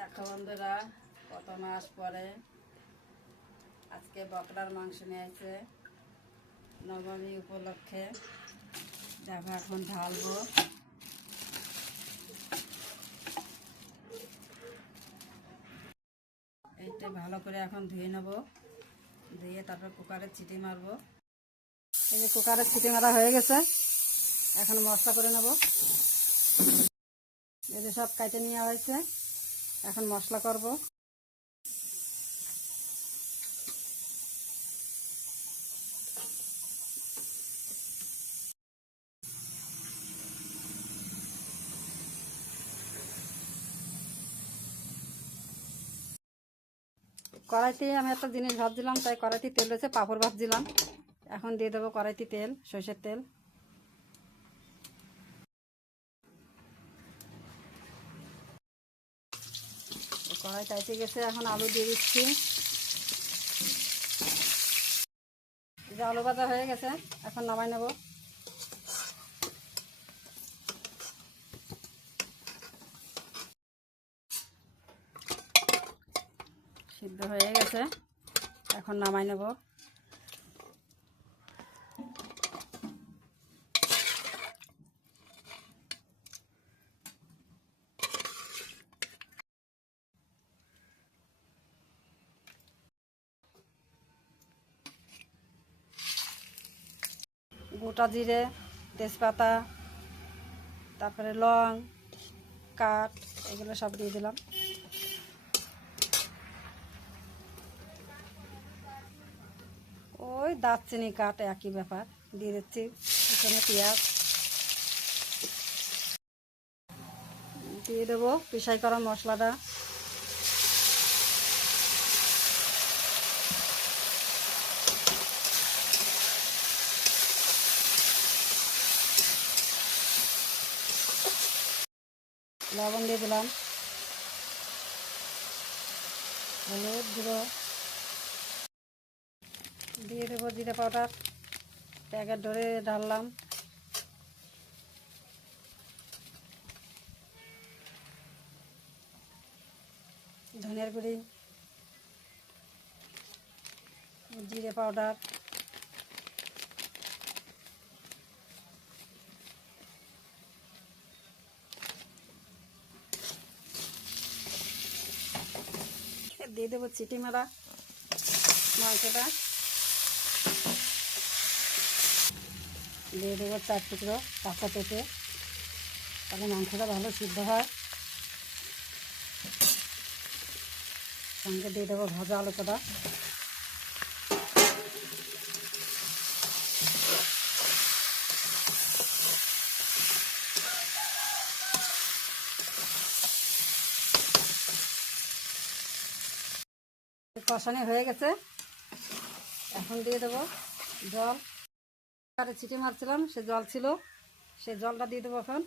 দেখো বন্ধুরা, কত মাস পরে আজকে বকরার মাংস নিয়ে আসছে নবমী উপলক্ষে। দেখো এখন ঢালবো। এইটা ভালো করে এখন ধুয়ে নেব, ধুয়ে তারপর কুকারে সিটি মারবো। এই যে কুকারে সিটি মারা হয়ে গেছে, এখন মশলা করে নেব। এই যে সব কাটে নেওয়া হয়েছে, এখন মশলা করব। কড়াইতে আমি একটা জিনিস ভাবছিলাম, তাই কড়াইতে তেল রয়েছে, পাঁপড় ভাজছিলাম। এখন দিয়ে দেবো কড়াইতে তেল, সরষের তেল। কড়াই চাইতে গেছে, এখন আলু দিয়ে দিচ্ছি। যে আলু ভাজা হয়ে গেছে, এখন নামাই নেব। সিদ্ধ হয়ে গেছে, এখন নামাই নেব। গোটা জিরে, তেজপাতা, তারপরে লং, কাঠ, এগুলো সব দিয়ে দিলাম। ওই দারচিনি, কাঠ, একই ব্যাপার দিয়ে দিচ্ছি। এখানে পেঁয়াজ দিয়ে দেবো, পিসাই করা মশলাটা। লবণ দিয়ে দিলাম, হলুদ গুঁড়ো দিয়ে দেবো, জিরে পাউডার প্যাকেট ধরে ঢাললাম। ধনিয়ার গুঁড়ি, জিরে পাউডার, দিয়ে দেবো চিটি মারা মাংসটা, দিয়ে দেবো 4 টুকরো কাঁচা পেঁপে, তাহলে মাংসটা ভালো সিদ্ধ হয়। সঙ্গে দিয়ে দেবো ভাজা আলু কটা। কষানি হয়ে গেছে, এখন দিয়ে দেবো জল। আরে চিটি মারছিলাম, সে জল ছিল, সে জলটা দিয়ে দেবো এখন।